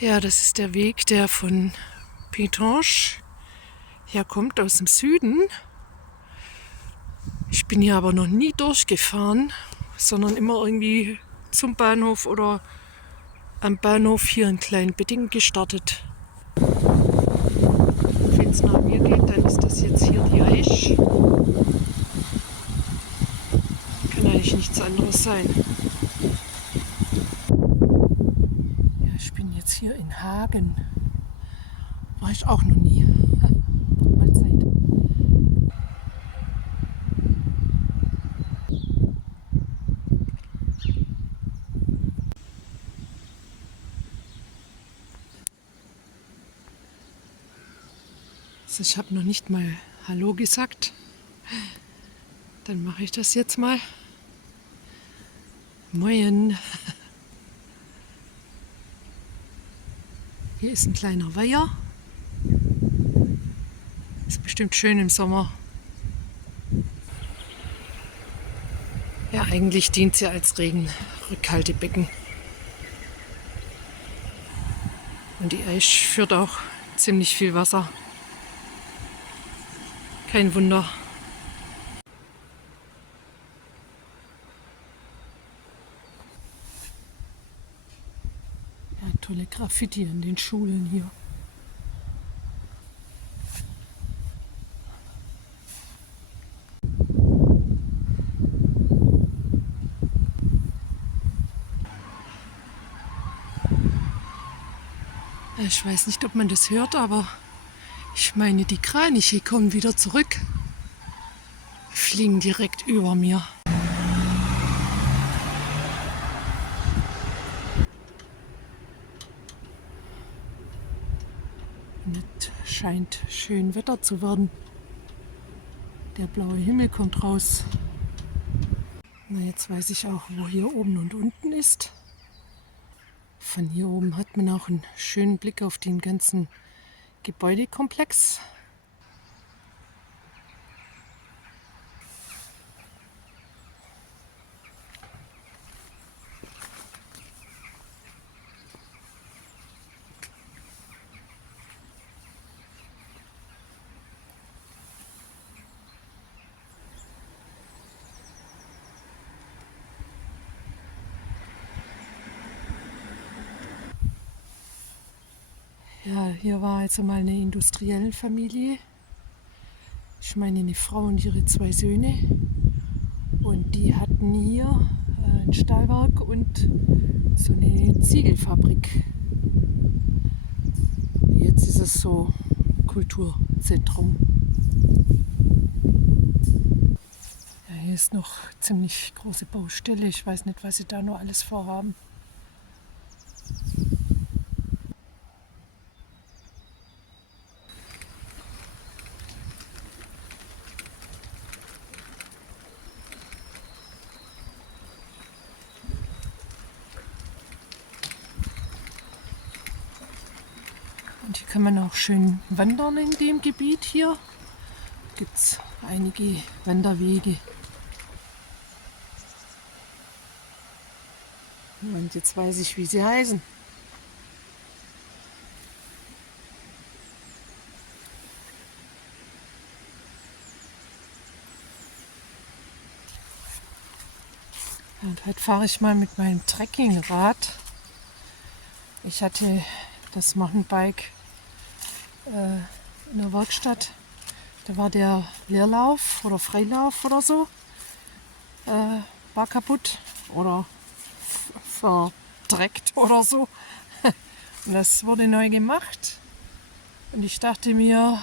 Ja, das ist der Weg, der von Pétange herkommt, aus dem Süden. Ich bin hier aber noch nie durchgefahren, sondern immer irgendwie zum Bahnhof oder am Bahnhof hier in Kleinbedding gestartet. Wenn es nach mir geht, dann ist das jetzt hier die Aisch. Kann eigentlich nichts anderes sein. Ja, ich bin jetzt hier in Hagen. War ich auch noch nie. Wird mal Zeit. Also ich habe noch nicht mal Hallo gesagt. Dann mache ich das jetzt mal. Moin. Hier ist ein kleiner Weiher. Ist bestimmt schön im Sommer. Ja, eigentlich dient sie als Regenrückhaltebecken. Und die Aisch führt auch ziemlich viel Wasser. Kein Wunder. Ja, tolle Graffiti an den Schulen hier. Ich weiß nicht, ob man das hört, aber ich meine, die Kraniche kommen wieder zurück. Fliegen direkt über mir. Und es scheint schön Wetter zu werden. Der blaue Himmel kommt raus. Na, jetzt weiß ich auch, wo hier oben und unten ist. Von hier oben hat man auch einen schönen Blick auf den ganzen Gebäudekomplex. Ja, hier war also mal eine Industriellenfamilie. Ich meine, eine Frau und ihre 2 Söhne. Und die hatten hier ein Stahlwerk und so eine Ziegelfabrik. Jetzt ist es so Kulturzentrum. Ja, hier ist noch ziemlich große Baustelle. Ich weiß nicht, was sie da noch alles vorhaben. Und hier kann man auch schön wandern in dem Gebiet hier. Gibt es einige Wanderwege. Und jetzt weiß ich, wie sie heißen. Und heute fahre ich mal mit meinem Trekkingrad. Ich hatte das Mountainbike in der Werkstatt. Da war der Leerlauf oder Freilauf oder so. War kaputt oder verdreckt oder so. Und das wurde neu gemacht. Und ich dachte mir,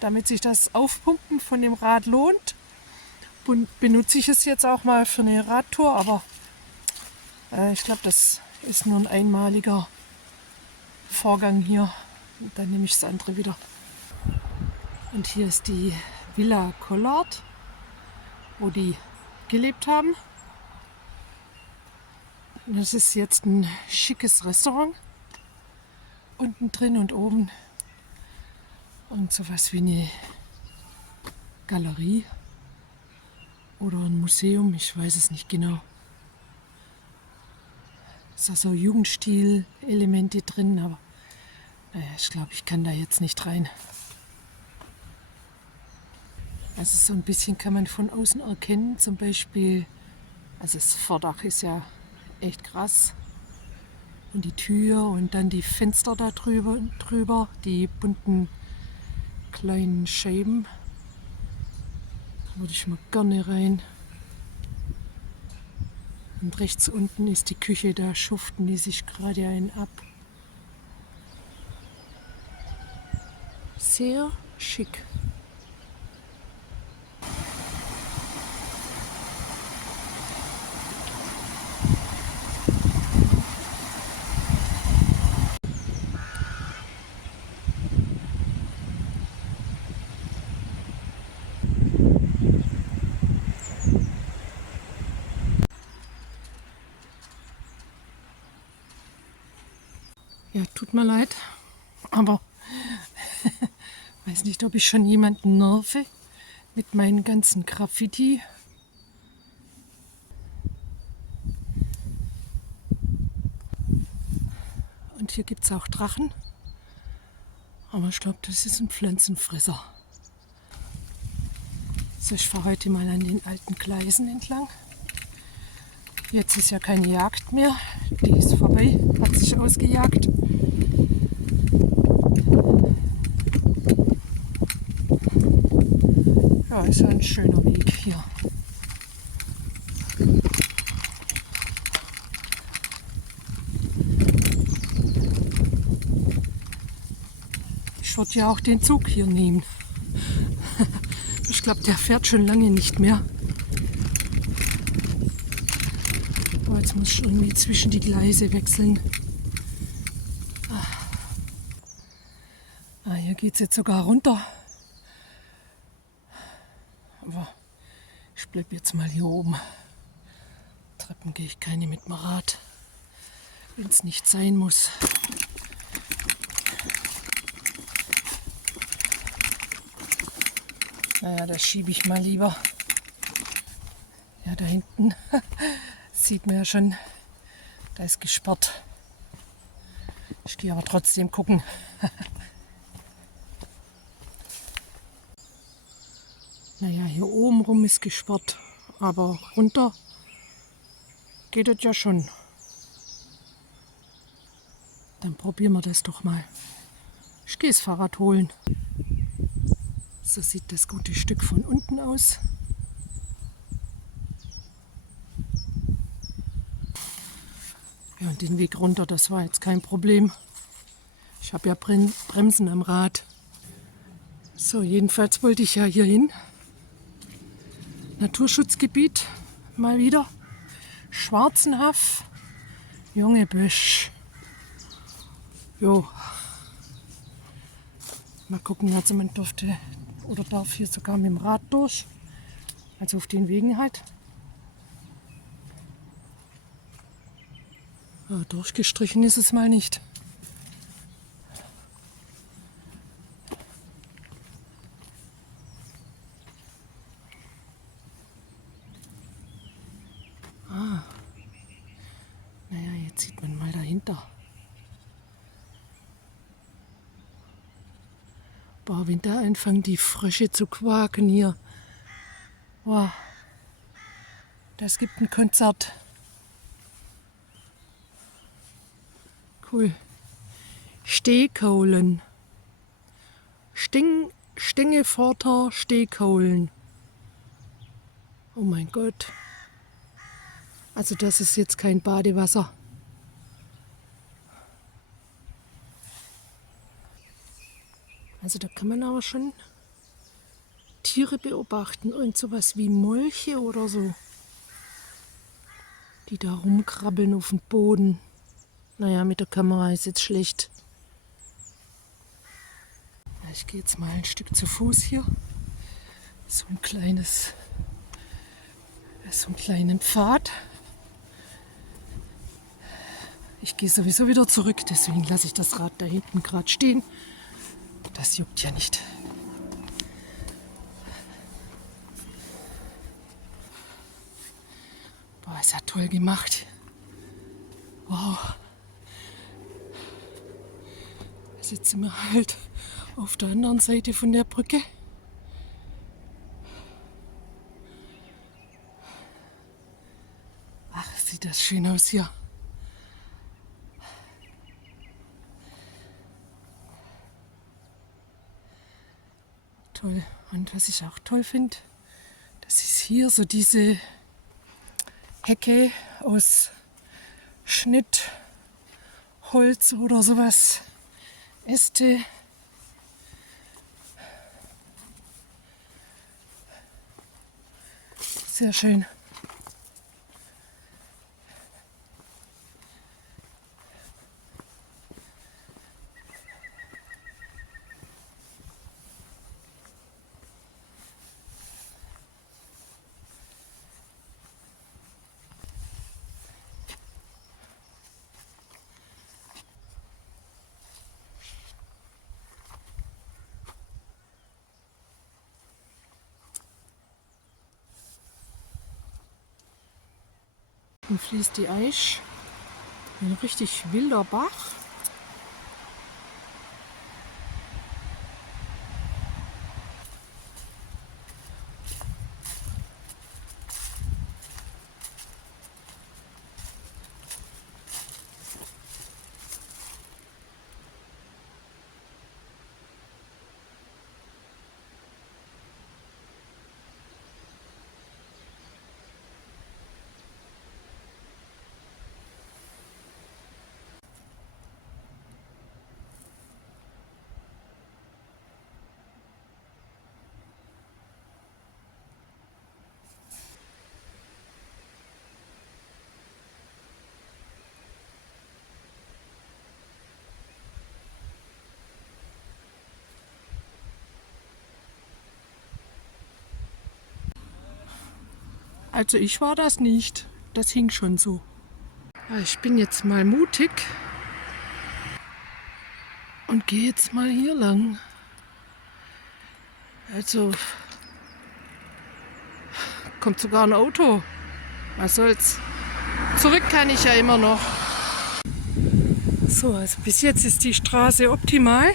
damit sich das Aufpumpen von dem Rad lohnt, benutze ich es jetzt auch mal für eine Radtour. Aber ich glaube, das ist nur ein einmaliger Vorgang hier. Und dann nehme ich das andere wieder. Und hier ist die Villa Collard, wo die gelebt haben. Und das ist jetzt ein schickes Restaurant. Unten drin und oben. Und sowas wie eine Galerie oder ein Museum, ich weiß es nicht genau. Es sind so Jugendstil-Elemente drin, aber Naja, ich glaube, ich kann da jetzt nicht rein. Also so ein bisschen kann man von außen erkennen, zum Beispiel, also das Vordach ist ja echt krass. Und die Tür und dann die Fenster da drüber, die bunten kleinen Scheiben. Da würde ich mal gerne rein. Und rechts unten ist die Küche, da schuften die sich gerade einen ab. Sehr schick. Ja, tut mir leid, aber weiß nicht, ob ich schon jemanden nerve mit meinen ganzen Graffiti. Und hier gibt es auch Drachen. Aber ich glaube, das ist ein Pflanzenfresser. So, ich fahre heute mal an den alten Gleisen entlang. Jetzt ist ja keine Jagd mehr. Die ist vorbei, hat sich ausgejagt. Ja, ist ja ein schöner Weg hier. Ich würde ja auch den Zug hier nehmen. Ich glaube, der fährt schon lange nicht mehr. Aber jetzt muss ich irgendwie zwischen die Gleise wechseln. Hier geht es jetzt sogar runter. Aber ich bleibe jetzt mal hier oben. Treppen gehe ich keine mit dem Rad, wenn es nicht sein muss. Naja, das schiebe ich mal lieber. Ja, da hinten sieht man ja schon, da ist gesperrt. Ich gehe aber trotzdem gucken. Naja, hier oben rum ist gesperrt, aber runter geht es ja schon. Dann probieren wir das doch mal. Ich gehe das Fahrrad holen. So sieht das gute Stück von unten aus. Ja, und den Weg runter, das war jetzt kein Problem. Ich habe ja Bremsen am Rad. So, jedenfalls wollte ich ja hier hin. Naturschutzgebiet, mal wieder. Schwarzenhaff, Junge Bösch. Jo. Mal gucken, also man durfte oder darf hier sogar mit dem Rad durch. Also auf den Wegen halt. Ja, durchgestrichen ist es mal nicht. Naja, jetzt sieht man mal dahinter. Boah, wenn da anfangen die Frösche zu quaken hier. Boah, das gibt ein Konzert. Cool. Stehkaulen. Stängeforter Stehkaulen. Oh mein Gott. Also das ist jetzt kein Badewasser. Also da kann man aber schon Tiere beobachten. Irgend sowas wie Molche oder so. Die da rumkrabbeln auf dem Boden. Naja, mit der Kamera ist jetzt schlecht. Ja, ich gehe jetzt mal ein Stück zu Fuß hier. So ein kleinen Pfad. Ich gehe sowieso wieder zurück, deswegen lasse ich das Rad da hinten gerade stehen. Das juckt ja nicht. Boah, ist ja toll gemacht. Wow. Jetzt sind wir halt auf der anderen Seite von der Brücke. Ach, sieht das schön aus hier. Toll. Und was ich auch toll finde, das ist hier so diese Hecke aus Schnittholz oder sowas. Äste. Sehr schön. Dann fließt die Aisch, ein richtig wilder Bach. Also ich war das nicht. Das hing schon so. Ja, ich bin jetzt mal mutig und gehe jetzt mal hier lang. Also kommt sogar ein Auto. Was soll's? Zurück kann ich ja immer noch. So, also bis jetzt ist die Straße optimal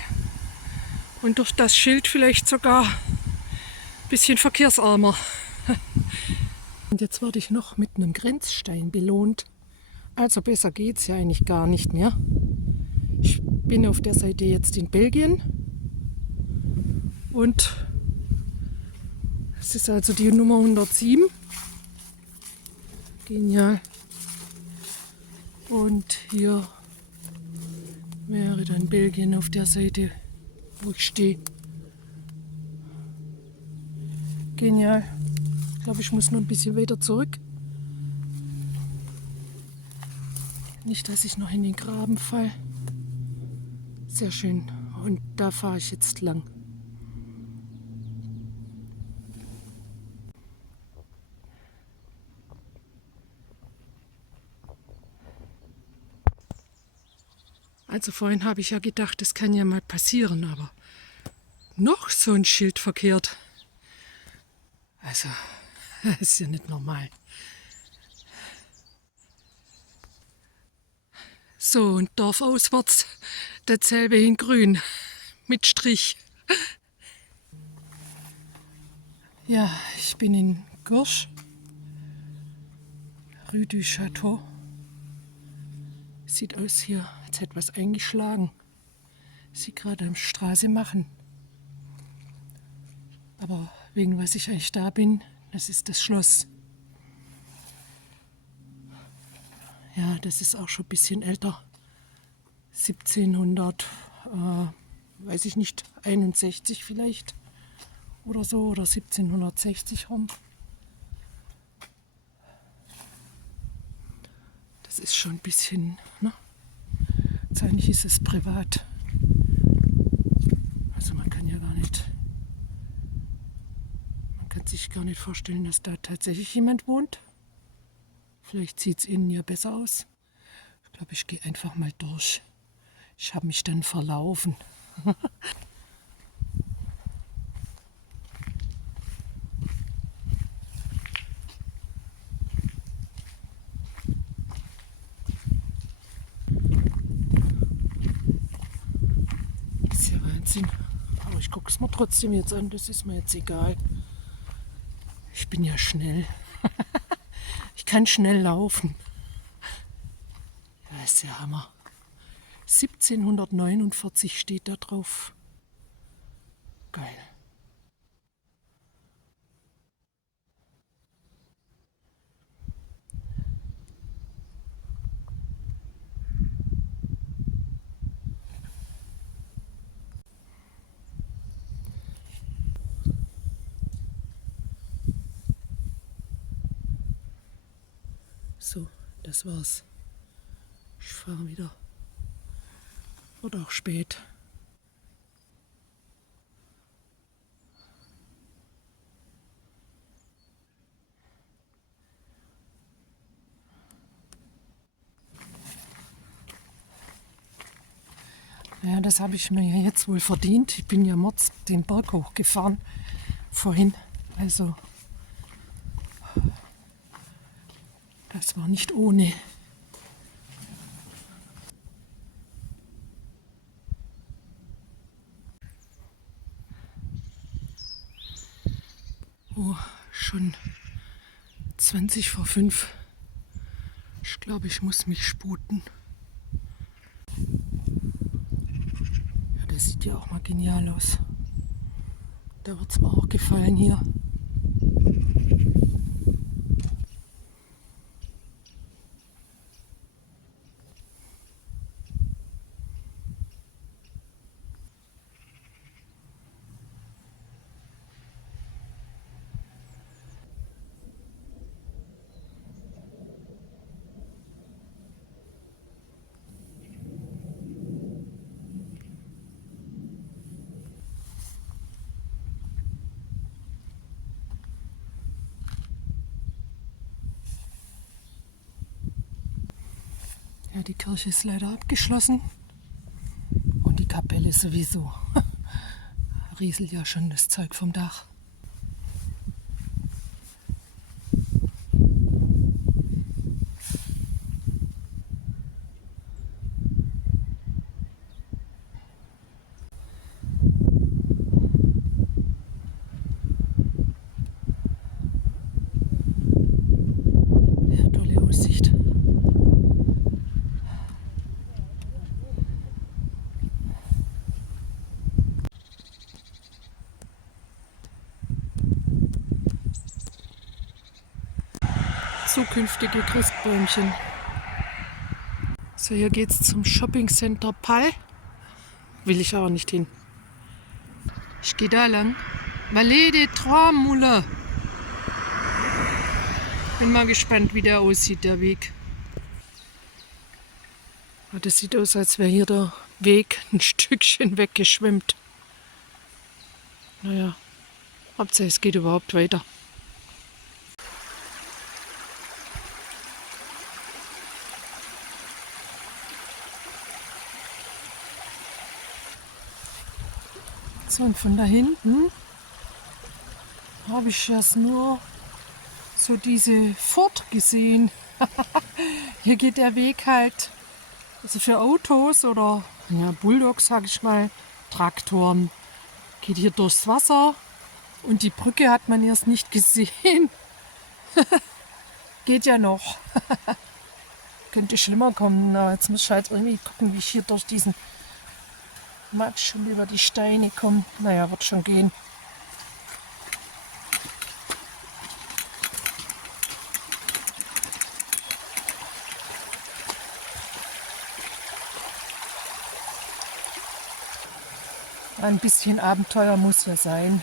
und durch das Schild vielleicht sogar ein bisschen verkehrsarmer. Und jetzt werde ich noch mit einem Grenzstein belohnt. Also besser geht's ja eigentlich gar nicht mehr. Ich bin auf der Seite jetzt in Belgien und es ist also die Nummer 107. Genial. Und hier wäre dann Belgien auf der Seite, wo ich stehe. Genial. Ich glaube, ich muss nur ein bisschen weiter zurück. Nicht, dass ich noch in den Graben falle. Sehr schön. Und da fahre ich jetzt lang. Also vorhin habe ich ja gedacht, das kann ja mal passieren, aber noch so ein Schild verkehrt. Also, das ist ja nicht normal. So, und dorfauswärts dasselbe in grün mit Strich. Ja, ich bin in Gürsch, Rue du Château. Sieht aus hier, als hätte was eingeschlagen. Sie gerade am Straße machen. Aber wegen was ich eigentlich da bin, das ist das Schloss. Ja, das ist auch schon ein bisschen älter. 1700, weiß ich nicht, 61 vielleicht oder so, oder 1760 rum. Das ist schon ein bisschen, ne? Jetzt eigentlich ist es privat. Also man kann sich gar nicht vorstellen, dass da tatsächlich jemand wohnt. Vielleicht sieht es innen ja besser aus. Ich glaube, ich gehe einfach mal durch. Ich habe mich dann verlaufen. Wahnsinn. Aber ich gucke es mir trotzdem jetzt an, das ist mir jetzt egal. Ich bin ja schnell. Ich kann schnell laufen. Ja, ist ja Hammer. 1749 steht da drauf. Geil. So, das war's. Ich fahre wieder. Wird auch spät. Ja, das habe ich mir ja jetzt wohl verdient. Ich bin ja mords den Berg hochgefahren vorhin. Also, das war nicht ohne. Oh, schon 20 vor 5. Ich glaube, ich muss mich sputen. Ja, das sieht ja auch mal genial aus. Da wird es mir auch gefallen hier. Ja, die Kirche ist leider abgeschlossen und die Kapelle sowieso. Rieselt ja schon das Zeug vom Dach. Ja, tolle Aussicht. Zukünftige Christbäumchen. So, hier geht's zum Shopping Center Pall. Will ich aber nicht hin. Ich gehe da lang. Vallée des Trois Moulins. Bin mal gespannt, wie der aussieht, der Weg. Das sieht aus, als wäre hier der Weg ein Stückchen weggeschwemmt. Naja, Hauptsache es geht überhaupt weiter. So, und von da hinten habe ich erst nur so diese Ford gesehen. Hier geht der Weg halt, also für Autos oder ja, Bulldogs, sag ich mal, Traktoren, geht hier durchs Wasser und die Brücke hat man erst nicht gesehen. Geht ja noch. Könnte schlimmer kommen. Na, jetzt muss ich halt irgendwie gucken, wie ich hier durch diesen Matsch und über die Steine komme. Naja, wird schon gehen. Ein bisschen Abenteuer muss ja sein.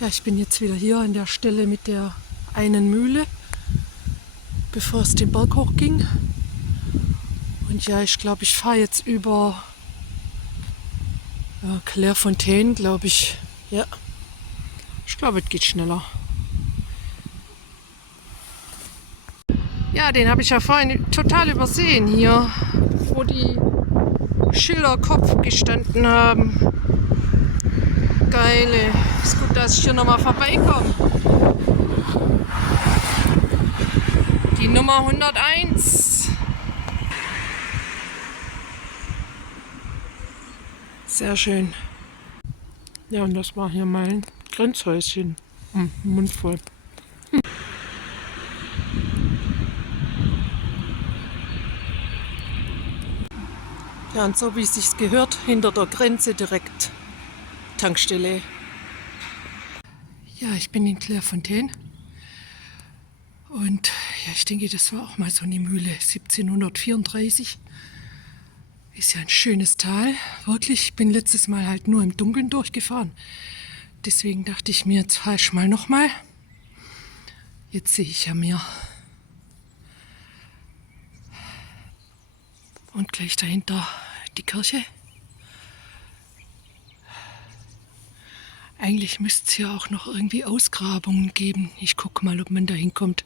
Ja, ich bin jetzt wieder hier an der Stelle mit der einen Mühle, bevor es den Berg hochging. Und ja, ich glaube, ich fahre jetzt über Clairefontaine, glaube ich. Ja, ich glaube, es geht schneller. Ja, den habe ich ja vorhin total übersehen hier, wo die Schilder Kopf gestanden haben. Geile. Ist gut, dass ich hier nochmal vorbeikomme. Die Nummer 101. Sehr schön. Ja, und das war hier mein Grenzhäuschen. Mund voll. Ja, und so wie es sich gehört, hinter der Grenze direkt Tankstelle. Ja, ich bin in Clairefontaine. Und ja, ich denke, das war auch mal so eine Mühle, 1734. Ist ja ein schönes Tal. Wirklich, ich bin letztes Mal halt nur im Dunkeln durchgefahren. Deswegen dachte ich mir, jetzt fahre ich mal nochmal. Jetzt sehe ich ja mehr. Und gleich dahinter die Kirche. Eigentlich müsste es hier auch noch irgendwie Ausgrabungen geben. Ich gucke mal, ob man da hinkommt.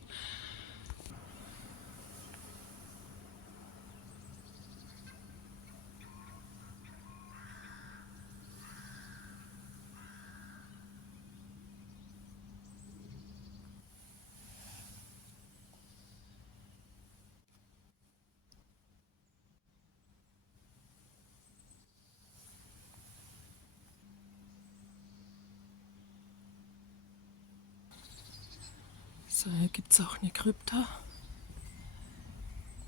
So, hier gibt es auch eine Krypta.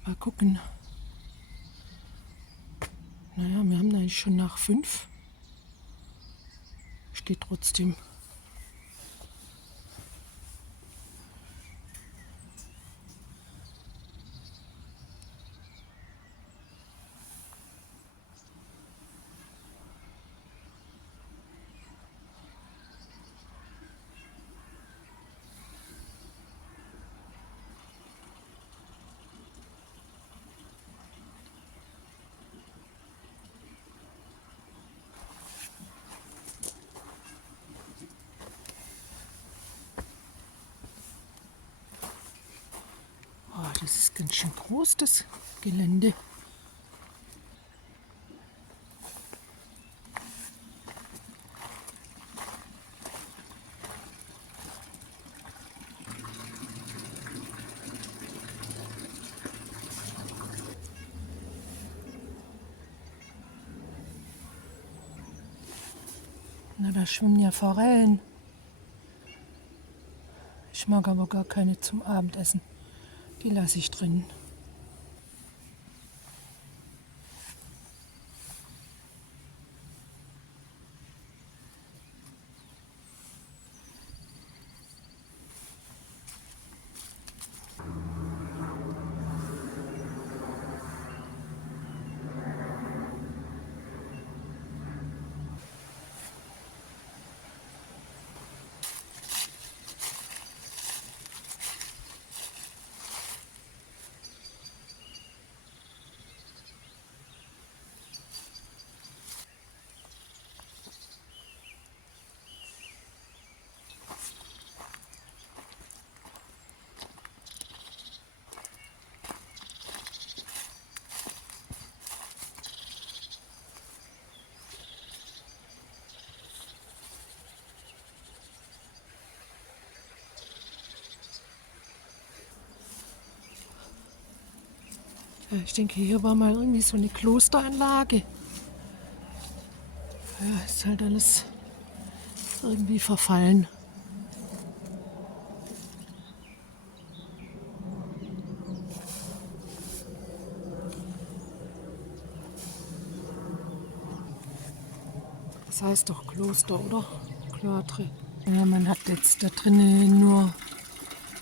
Mal gucken. Naja, wir haben eigentlich schon nach 5. Steht trotzdem. Oh, das ist ganz schön groß, das Gelände. Na, da schwimmen ja Forellen. Ich mag aber gar keine zum Abendessen. Die lasse ich drin. Ja, ich denke, hier war mal irgendwie so eine Klosteranlage. Ja, ist halt alles irgendwie verfallen. Das heißt doch Kloster, oder? Cloître. Ja, man hat jetzt da drinnen nur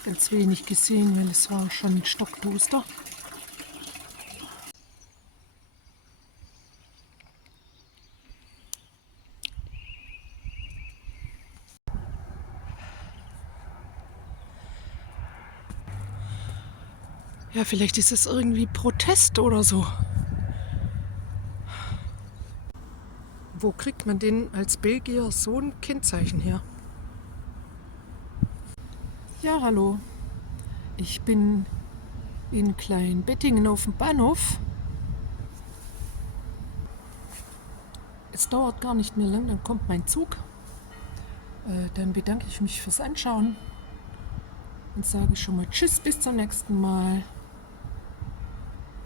ganz wenig gesehen, weil es war schon stockduster. Ja, vielleicht ist es irgendwie Protest oder so. Wo kriegt man denn als Belgier so ein Kennzeichen her? Ja, hallo. Ich bin in Kleinbettingen auf dem Bahnhof. Es dauert gar nicht mehr lang, dann kommt mein Zug. Dann bedanke ich mich fürs Anschauen und sage schon mal Tschüss, bis zum nächsten Mal.